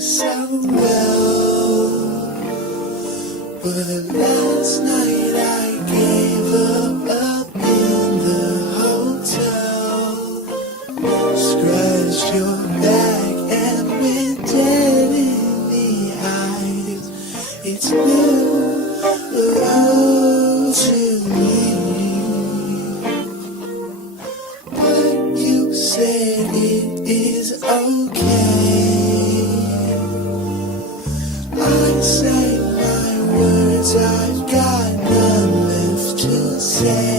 so well, but last night I gave up in the hotel. Scratched your back and we're dead in the eyes. It's new to me, but you said it is okay. I say my words, I've got none left to say.